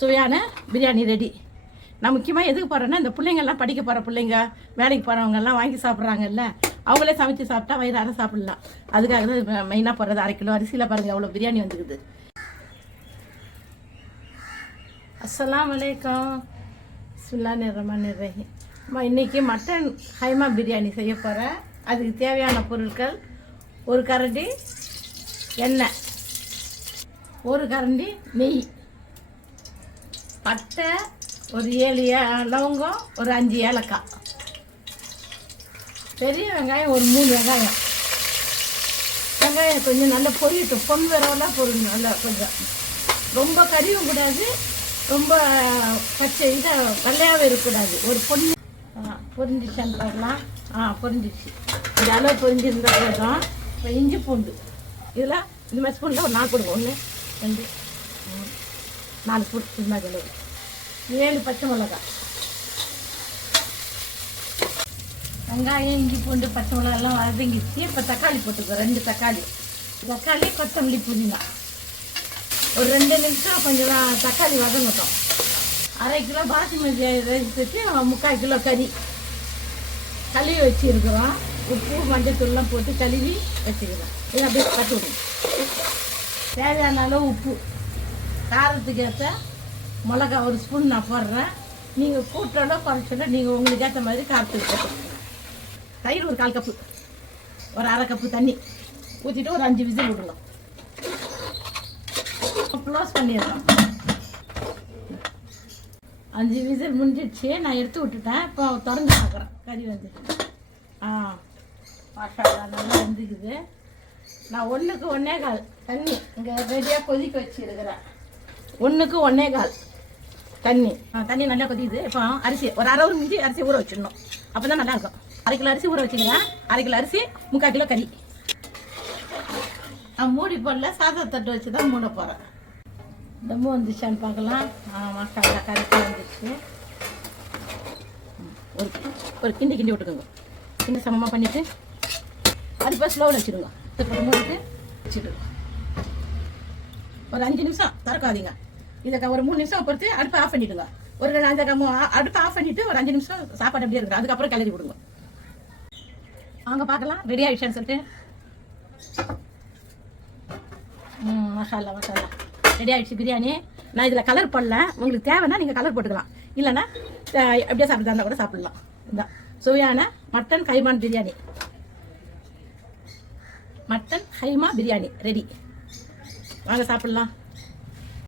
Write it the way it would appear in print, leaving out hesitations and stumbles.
சுவையான பிரியாணி ரெடி. நான் முக்கியமாக எதுக்கு போகிறேன்னா, இந்த பிள்ளைங்கள்லாம் படிக்க போகிற பிள்ளைங்க, வேலைக்கு போகிறவங்கெல்லாம் வாங்கி சாப்பிட்றாங்கல்ல, அவங்களே சமைச்சு சாப்பிட்டா வயிறார சாப்பிட்லாம். அதுக்காக தான் மெயினாக போடுறது. 1/2 கிலோ அரிசியில் பாருங்கள் அவ்வளோ பிரியாணி வந்துக்குது. அஸ்ஸலாமு அலைக்கும். பிஸ்மில்லாஹிர்ரஹ்மானிர்ரஹீம். இன்றைக்கி மட்டன் கைமா பிரியாணி செய்ய போகிறேன். அதுக்கு தேவையான பொருட்கள்: 1 கரண்டி எண்ணெய், 1 கரண்டி நெய், பட்டை ஒரு 7 லவங்கம், ஒரு 5 ஏலக்காய், பெரிய வெங்காயம் ஒரு 3 வெங்காயம். வெங்காயம் கொஞ்சம் நல்லா பொரியட்டும், பொன் வரவெல்லாம் பொரியணும். நல்லா கொஞ்சம் ரொம்ப கறியும் கூடாது, ரொம்ப பச்சை வெள்ளையாகவே இருக்கக்கூடாது. ஒரு பொண்ணு பொரிஞ்சிச்சான்னு பார்க்கலாம். பொரிஞ்சிச்சு. இந்த அளவு பொரிஞ்சிருந்தா போதும். இப்போ இஞ்சி பூண்டு இதில் இந்த மாதிரி ஸ்பூனில் ஒரு 4 போடுங்க. 1 2 3 4 ஸ்பூன் இது மாதிரி அளவு. 7 பச்சை மிளகாய். வெங்காயம், இஞ்சி பூண்டு, பச்சை மிளகாய் எல்லாம் வதங்கிச்சு. இப்போ தக்காளி போட்டுக்கோ. 2 தக்காளி, கொத்தமல்லி, புதினா. ஒரு 2 நிமிஷம் கொஞ்சம் தக்காளி வதங்கட்டும். 1/2 கிலோ பாசுமதி ரைஸ் வச்சு 3/4 கிலோ கறி கழுவி வச்சுருக்குறோம். உப்பு மஞ்சத்தூள்லாம் போட்டு கழுவி வச்சுக்கிறோம். இதை அப்படியே கட்டி விடுங்க. தேவையான அளவு உப்பு, காரத்துக்கு ஏற்ற மிளகா 1 ஸ்பூன் நான் போடுறேன். நீங்கள் கூட்டோட குறைச்சோட நீங்கள் உங்களுக்கு ஏற்ற மாதிரி காரத்துக்கு போட்டுக்கோங்க. தயிர் ஒரு 1/4 கப்பு, ஒரு 1/2 கப்பு தண்ணி ஊற்றிட்டு ஒரு 5 விசில் விடுங்க. க்ளோஸ் பண்ணிடுறோம். 5 விசில் முடிஞ்சிடுச்சு. நான் எடுத்து விட்டுட்டேன். இப்போ திறந்து பார்க்குறேன். கறி வந்துட்டு மாஷாஅல்லா நல்லா வந்துக்குது. நான் 1க்கு 1.25 தண்ணி இங்கே ரெடியாக கொதிக்க வச்சுருக்கிறேன். 1க்கு 1.25 தண்ணி நல்லா கொதிக்குது. இப்போ அரிசி ஒரு 1/2 ஹவர் மிஞ்சி அரிசி ஊற வச்சிடணும். அப்போ தான் நல்லாயிருக்கும். 1/2 கிலோ அரிசி ஊற வச்சுக்கிறேன். 1/2 கிலோ அரிசி, 3/4 கிலோ கறி. நான் மூடி போடல, சாதத்தட்டு வச்சு தான் மூட போகிறேன். தம்மு வந்துச்சான்னு பார்க்கலாம். மாஷாஅல்லா கரெக்டாக வந்துச்சு. ஒரு கிண்டி விட்டுக்கோங்க. கிண்டி சமமாக பண்ணிவிட்டு அடுப்பை ஸ்லோவில் வச்சுடுங்க. மூடிட்டு வச்சுட்டு ஒரு 5 நிமிஷம் திறக்காதீங்க. இதை ஒரு 3 நிமிஷம் பொறுத்து அடுப்பை ஆஃப் பண்ணிவிடுங்க. ஒரு அடுப்பை ஆஃப் பண்ணிவிட்டு ஒரு 5 நிமிஷம் சாப்பாடு அப்படியே இருக்குது. அதுக்கப்புறம் கிளறி விடுங்க. அவங்க பார்க்கலாம் ரெடி ஆகிடுச்சான்னு சொல்லிட்டு. மசாலா ரெடி ஆகிடுச்சு பிரியாணி. நான் இதில் கலர் பண்ணல. உங்களுக்கு தேவைன்னா நீங்கள் கலர் போட்டுக்கலாம். இல்லைன்னா அப்படியே சாப்பிட்றதா இருந்தால் கூட சாப்பிட்லாம். இதுதான் சுவையான மட்டன் கைமான் பிரியாணி. மட்டன் கைமா பிரியாணி ரெடி. வாங்க சாப்பிட்லாம்.